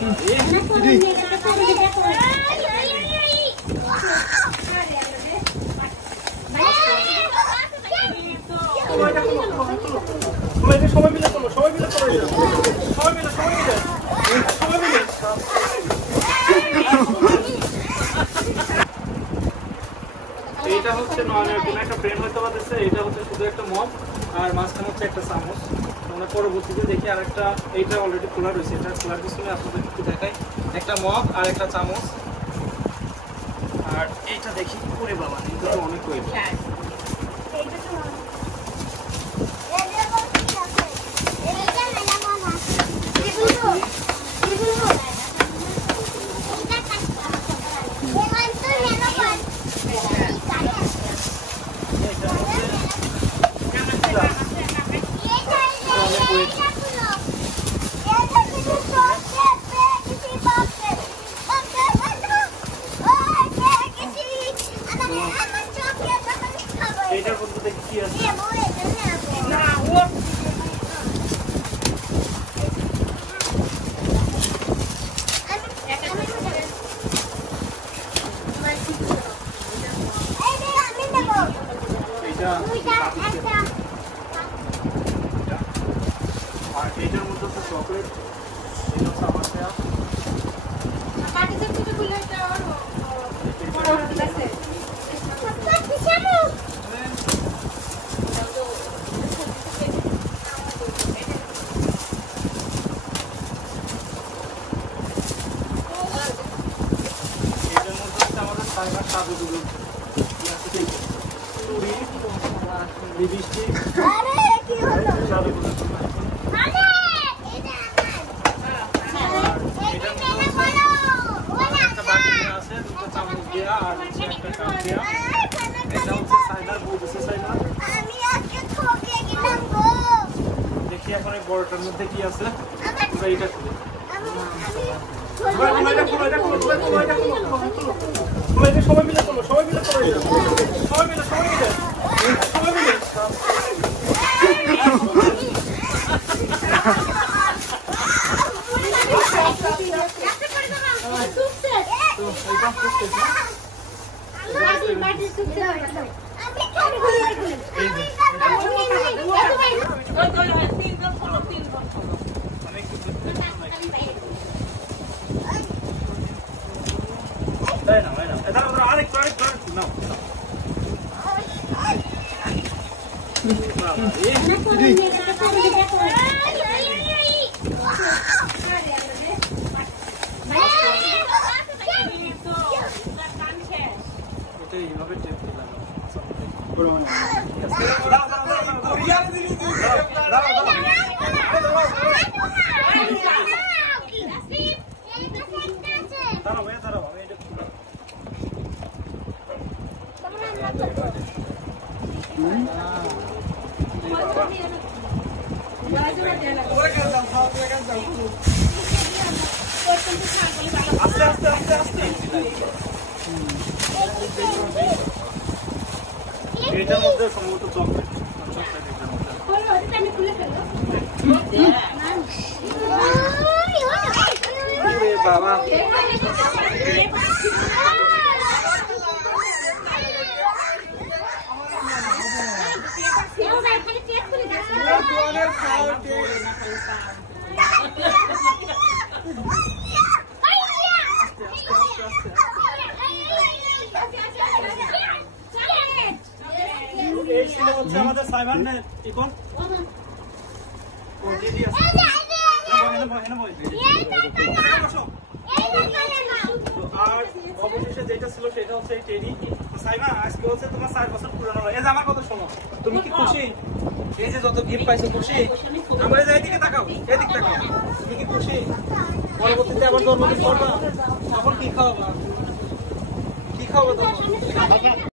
সবাই মিলে চলো, সবাই মিলে চলে যাও, সবাই মিলে, সবাই মিলে, সবাই মিলে। এইটা হচ্ছে নয়নের কোনো একটা ফ্রেম হইতে পারতেছে, এটা হচ্ছে শুধু একটা মগ আর মাঝখানে হচ্ছে একটা চামচ। আমরা পরবর্তীতে দেখি আর একটা, এইটা অলরেডি খোলা রয়েছে, এটা খোলার পিছনে আপনাদের একটু দেখাই, একটা মগ আর একটা চামচ। আর এইটা দেখি, ওরে বাবা এটা তো অনেক ওয়েট। এইটার মধ্যে দেখি কি আছে। আর এইটার মধ্যে হচ্ছে চকলেট, এটা হচ্ছে আমার দেয়া। সাইবার সাজুগুলো চুড়ি, লিপস্টিক, আরে কি হলো সাজুগুলো আরে এটা আমার একটা বাটি আছে, দুটো চামচ দেয়া আর হচ্ছে একটা কাপ দেয়া। এটা হচ্ছে সাইবার বলতেছে সাইবার, আমি আজকে ঠকে গেলাম গো। দেখি এখন এই বড়টার মধ্যে কি আছে, পুরো এটা খুলে সবাই মিলে চলো, সবাই মিলে চলে যাও, সবাই মিলে, সবাই মিলে, সবাই মিলে। আরেকটু নাও। এইভাবে টেপ দিলাম। আস্তে আস্তে আস্তে আস্তে এটার মধ্যে সম্ভবত চকলেট বাবা এই ছিল হচ্ছে আমাদের সাইমনের ইকন ও দিদি আছে আর অবশেষে যেটা ছিল সেটা হচ্ছে এই টেডি। সাইমা আজকে হচ্ছে তোমার 4 বছর পুরনো। এই যে আমার কথা শোনো, তুমি কি খুশি? এই যে যত গিফট পাইছো খুশি? আমার এইদিকে তাকাও, এদিক তাকাও, তুমি কি খুশি? পরবর্তীতে আবার জন্মদিন করবা, তখন কি খাওয়াবা? কি খাওয়াবা তখন?